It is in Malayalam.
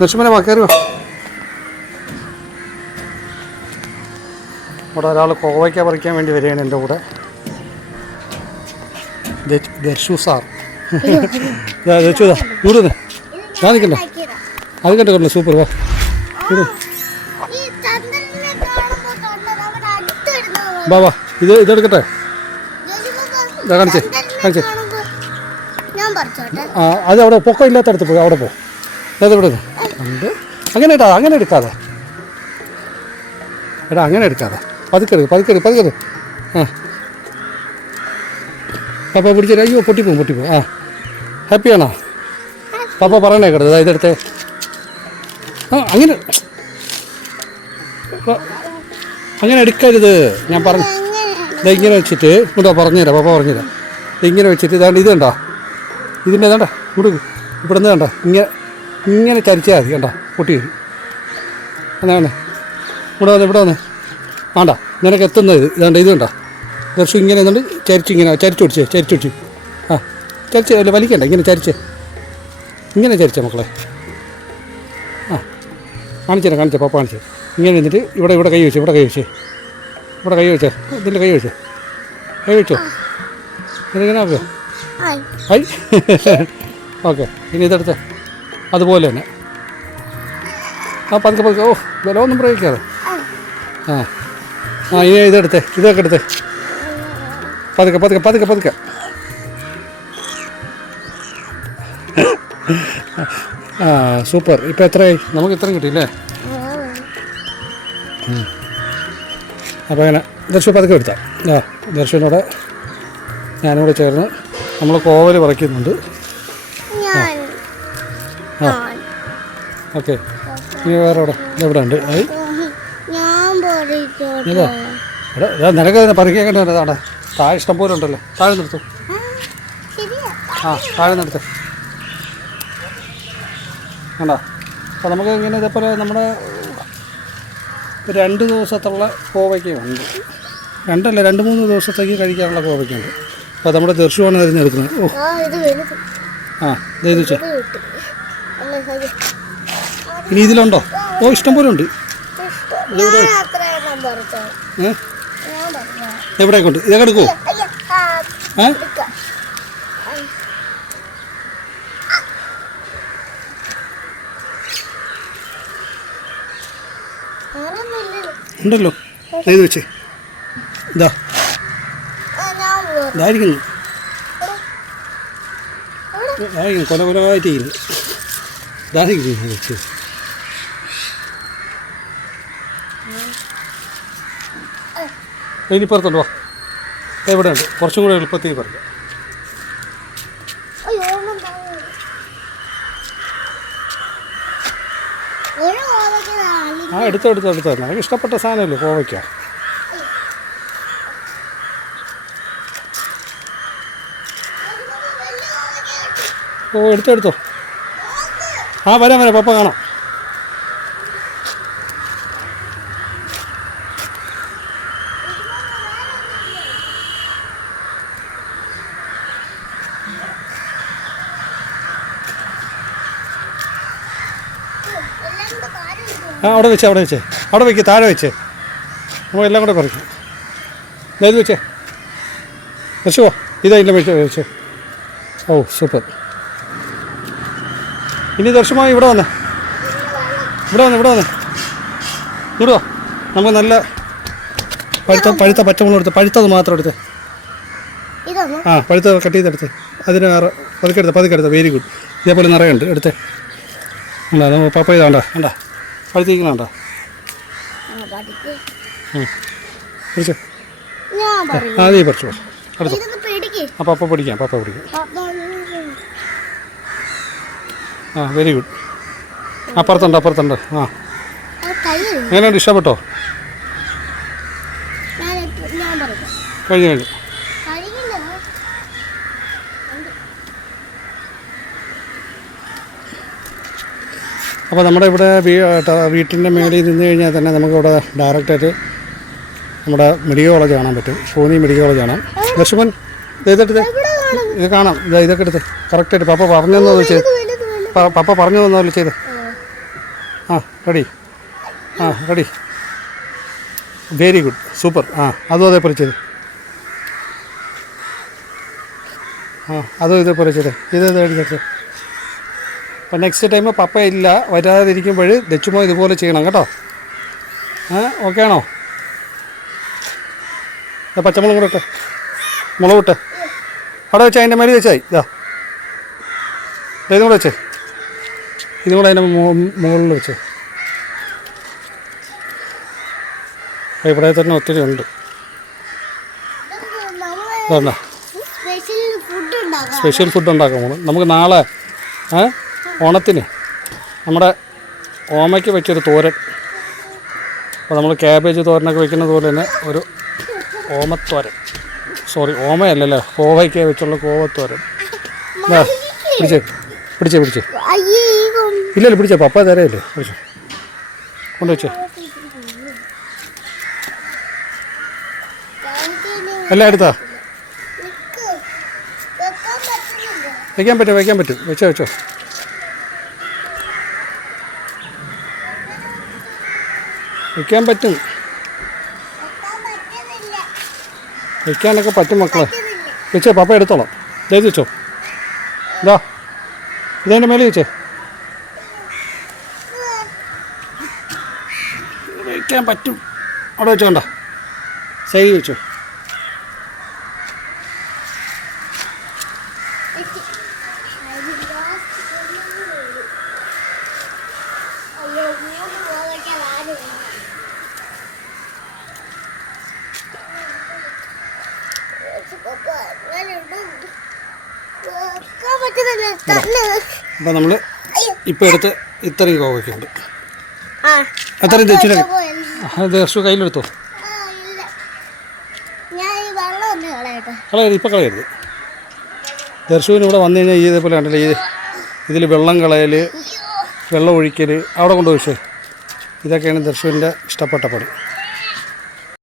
ലക്ഷ്മണ വാ കയറി വാ ഇവിടെ ഒരാൾ കോവയ്ക്ക പറിക്കാൻ വേണ്ടി വരികയാണ് എന്റെ കൂടെ. ദർശു സാർ. ദാ, ദർശു ഇതാ ഇവിടെ നിന്ന് ഞാൻ നിൽക്കണ്ട. അത് കണ്ടോ സൂപ്പർ വാ. വാ വാ ഇത് ഇതെടുക്കട്ടെ. കാണിച്ചേ കാണിച്ചേ. ആ അത് അവിടെ പൊക്കം ഇല്ലാത്തടത്ത് പോയി അവിടെ പോ. അതെവിടെ നിന്ന് ഉണ്ട്. അങ്ങനെ ഇടാ അങ്ങനെ എടുക്കാതെ. എടാ അങ്ങനെ എടുക്കാതെ. പതുക്കെ എടുക്ക് പതുക്കെ പതുക്കെ. ആ. പപ്പ പിടിച്ചിട്ട് അയ്യോ പൊട്ടിപ്പോവും പൊട്ടിപ്പോവും. ആ. ഹാപ്പിയാണോ? പപ്പ പറയണേ കേട്ടോ ഇതാ ഇതെടുത്തേ. ആ അങ്ങനെ. അങ്ങനെ എടുക്കരുത്. ഞാൻ പറഞ്ഞു ഇതാ ഇങ്ങനെ വെച്ചിട്ട് ഇങ്ങോട്ടോ പറഞ്ഞുതരാം. പപ്പ പറഞ്ഞുതരാം. ഇങ്ങനെ വെച്ചിട്ട് ഇതാണ്ട് ഇത് കണ്ടോ? ഇതിന്റെ വേണ്ട ഇവിടെ ഇവിടെ നിന്ന് കണ്ടോ? ഇങ്ങനെ ഇങ്ങനെ ചരിച്ചാൽ മതി കണ്ടോ? പൊട്ടി വരും. എന്നാ വേണേ ഇവിടെ വന്ന് ഇവിടെ വന്ന്. വേണ്ട നിനക്ക് എത്തുന്നത് ഇത്. ഇതാണ്ട് ഇത് കണ്ടോ? ദർശനം ഇങ്ങനെ എന്നുണ്ട് ചരിച്ച് ഇങ്ങനെ ചരിച്ചു പിടിച്ച് ചരിച്ചു പിടിച്ച്. ആ ചരിച്ച് അല്ല വലിക്കണ്ട ഇങ്ങനെ ചരിച്ച്. ഇങ്ങനെ ചരിച്ച മക്കളെ. ആ കാണിച്ചേ കാണിച്ചേ പപ്പ കാണിച്ചേ ഇങ്ങനെ നിന്നിട്ട് ഇവിടെ ഇവിടെ കൈ വെച്ച് ഇവിടെ കൈ വെച്ചേ. ഇവിടെ കൈ വെച്ചേ ഇതിന്റെ കൈ വെച്ചേ. കൈ വെച്ചോ? ഇതിങ്ങനെ ആക്കുക? ആയി. ഐ. ഓക്കെ ഇനി ഇതെടുത്ത്. അതുപോലെ തന്നെ. ആ പതുക്കെ പതുക്കെ. ഓ വില ഒന്നും പ്രയോഗിക്കാതെ. ആ. ആ ഇനി ഇതെടുത്തേ ഇതൊക്കെ എടുത്തേ. പതുക്കെ പതുക്കെ പതുക്കെ പതുക്കെ. ആ സൂപ്പർ. ഇപ്പം എത്രയായി? നമുക്ക് ഇത്രയും കിട്ടിയില്ലേ? അപ്പോൾ അങ്ങനെ ദർശു പതുക്കെ എടുത്താൽ ആ ദർശനോടെ ഞാനിവിടെ ചേർന്ന് നമ്മൾ കോവൽ പറിക്കുന്നുണ്ട്. ഞാൻ ഓക്കെ. ഇനി വേറെ അവിടെ എവിടെ ഉണ്ട്? ഇതാ എടാ നിനക്ക് തന്നെ പറിക്കാൻ കണ്ടതാണ് താഴെ ഇഷ്ടം പോലെ ഉണ്ടല്ലോ. താഴെ നിർത്തും. ആ, ആ താഴെ നിർത്ത്. കണ്ടോ? അപ്പോൾ നമുക്ക് ഇങ്ങനെ ഇതേപോലെ നമ്മുടെ രണ്ട് ദിവസത്തുള്ള കോവയ്ക്കുണ്ട് രണ്ടല്ല രണ്ട് മൂന്ന് ദിവസത്തേക്ക് കഴിക്കാനുള്ള കോവയ്ക്കുണ്ട് അപ്പോൾ നമ്മുടെ ദർശുവാണ് തിരഞ്ഞെടുക്കുന്നത് ഓ. ആ ഇത് ഇനി ഇതിലുണ്ടോ? ഓ ഇഷ്ടം പോലെ ഉണ്ട്. എവിടെ കൊണ്ട് ഇതൊക്കെ എടുക്കുമോ ഏ. ഉണ്ടല്ലോ. ഇത് വെച്ചേ. ഇതാ. ഇതായിരിക്കുന്നു. ഇതായിരിക്കുന്നു. കൊല കൊലമായിട്ട് ഇതായിരിക്കുന്നു അത് വെച്ച് ഇനി പുറത്തുണ്ട് വാ. എവിടെ ഉണ്ട്. കുറച്ചും കൂടെ എളുപ്പത്തിൽ പറയാം ആ എടുത്തോ എടുത്തോ എടുത്തോ. നിനക്ക് ഇഷ്ടപ്പെട്ട സാധനമല്ലേ കോവയ്ക്ക? ഓ എടുത്തോ എടുത്തോ. ആ വരാം വരാം പപ്പ കാണാം. ആ അവിടെ വെച്ചേ അവിടെ വെച്ചേ. അവിടെ വെക്ക് താഴെ വെച്ചേ. അപ്പോൾ എല്ലാം കൂടെ പറിക്കും. ഇത് വെച്ചേ. വെച്ചോ. ഇതാ ഇല്ല വെച്ചേ വെച്ചേ. ഓ സൂപ്പർ. ഇനി ദർശമായി ഇവിടെ വന്നേ. ഇവിടെ വന്ന് ഇവിടെ വന്ന്. ഇവിടുവാ നമുക്ക് നല്ല പഴുത്ത പഴുത്ത പച്ചമുളക് എടുത്ത് പഴുത്തത് മാത്രം എടുത്ത്. ആ പഴുത്ത കട്ട് ചെയ്തെടുത്ത്. അതിന് വേറെ പതുക്കെ എടുത്ത് പതുക്കെ എടുത്ത് വെരി ഗുഡ് ഇതേപോലെ നിറയുണ്ട്. എടുത്ത്. ഉണ്ടാ നമ്മൾ പപ്പ ഇതാണ്ടാ കണ്ടാ? പഴുത്തിരിക്കണ ആ, പഠിക്ക്. പിടിച്ചോ? ആ നീ പറിച്ചു. അടുത്തു? ആ പപ്പ പിടിക്കാം പപ്പ പിടിക്കാം. ആ വെരി ഗുഡ് അപ്പുറത്തുണ്ട് അപ്പുറത്തുണ്ട്. ആ. എങ്ങനെയുണ്ട്? ഇഷ്ടപ്പെട്ടോ? കഴിഞ്ഞു കഴിഞ്ഞു. അപ്പോൾ നമ്മുടെ ഇവിടെ വീട്ടിന്റെ മേളിൽ നിന്ന് കഴിഞ്ഞാൽ തന്നെ നമുക്കിവിടെ ഡയറക്റ്റായിട്ട് നമ്മുടെ മെഡിക്കൽ കോളേജ് കാണാൻ പറ്റും. സോനി മെഡിക്കൽ കോളേജ് കാണാം. ലക്ഷ്മൺ ഇത് ഇതെടുത്ത് ഇത് കാണാം. ഇതാ ഇതൊക്കെ എടുത്ത്. കറക്റ്റായിട്ട് പാപ്പ പറഞ്ഞു തന്നത് പപ്പ പറഞ്ഞു തന്നല്ലോ ചെയ്ത്? ആ. റെഡി ആ റെഡി വെരി ഗുഡ് സൂപ്പർ ആ അതും അതേപോലെ ചെയ്ത്. ആ അതും ഇതേപോലെ ചെയ്ത്. ഇത് ഇത് എടുത്ത് അപ്പം നെക്സ്റ്റ് ടൈം പപ്പ ഇല്ല വരാതിരിക്കുമ്പോൾ ദച്ചുമോ ഇതുപോലെ ചെയ്യണം കേട്ടോ. ആ ഓക്കെ ആണോ? പച്ചമുളക് കൂടെ ഇട്ട്. മുളക് ഇട്ട്. അവിടെ വെച്ചാൽ അതിന്റെ മേലെ വെച്ചായി. ഇതാ ഇതും കൂടെ വെച്ചേ. ഇതും കൂടെ അതിന്റെ മുകളിൽ വെച്ച്. ഇവിടെ തന്നെ ഒത്തിരി ഉണ്ട്. സ്പെഷ്യൽ ഫുഡ് ഉണ്ടാക്കാം സ്പെഷ്യൽ ഫുഡ് ഉണ്ടാക്കാം മോൾ നമുക്ക് നാളെ ഓണത്തിന് നമ്മുടെ ഓമയ്ക്ക് വെച്ചൊരു തോരൻ. അപ്പോൾ നമ്മൾ ക്യാബേജ് തോരനൊക്കെ വെക്കുന്നത് പോലെ തന്നെ ഒരു ഓമത്തോരൻ. സോറി ഓമയല്ലല്ലോ. കോവയ്ക്ക് വെച്ചുള്ള കോവത്തോരൻ. ഇതാ പിടിച്ചേ. പിടിച്ചേ പിടിച്ചേ. ഇല്ലല്ലോ പിടിച്ചേ പപ്പ തരയല്ലേ? പിടിച്ചോ. കൊണ്ടുവച്ചേ അല്ല എല്ലാം എടുത്താ. വയ്ക്കാൻ പറ്റും വയ്ക്കാൻ പറ്റും. വെച്ചോ വെച്ചോ. വയ്ക്കാൻ പറ്റും. വയ്ക്കാനൊക്കെ പറ്റും മക്കളെ. വെച്ചോ പപ്പ എടുത്തോളാം. ചെയ്ത് വെച്ചോ. ഇതാ ഇതതിന്റെ മേലെ വെച്ചേ. വയ്ക്കാൻ പറ്റും. അവിടെ വെച്ചോണ്ട സൈ വെച്ചോ. മൂന്ന് കോവയ്ക്ക നാല് കോവ. നമ്മൾ ഇപ്പൊ എടുത്ത് ഇത്രയും കോവയ്ക്കുണ്ട് അത്രയും തെച്ചു പപ്പ പോയല്ലോ. അത് കയ്യിലെടുത്തോ? കളയരുത് ഇപ്പൊ കളയരുത്. ദർശുവിന് ഇവിടെ വന്നു കഴിഞ്ഞാൽ ഇതേപോലെ ഉണ്ടല്ലോ ഈ ഇതിൽ വെള്ളം കളയൽ വെള്ളം ഒഴിക്കൽ അവിടെ കൊണ്ടുപോയി ഇതൊക്കെയാണ് ദർശുവിന്റെ ഇഷ്ടപ്പെട്ട പണി.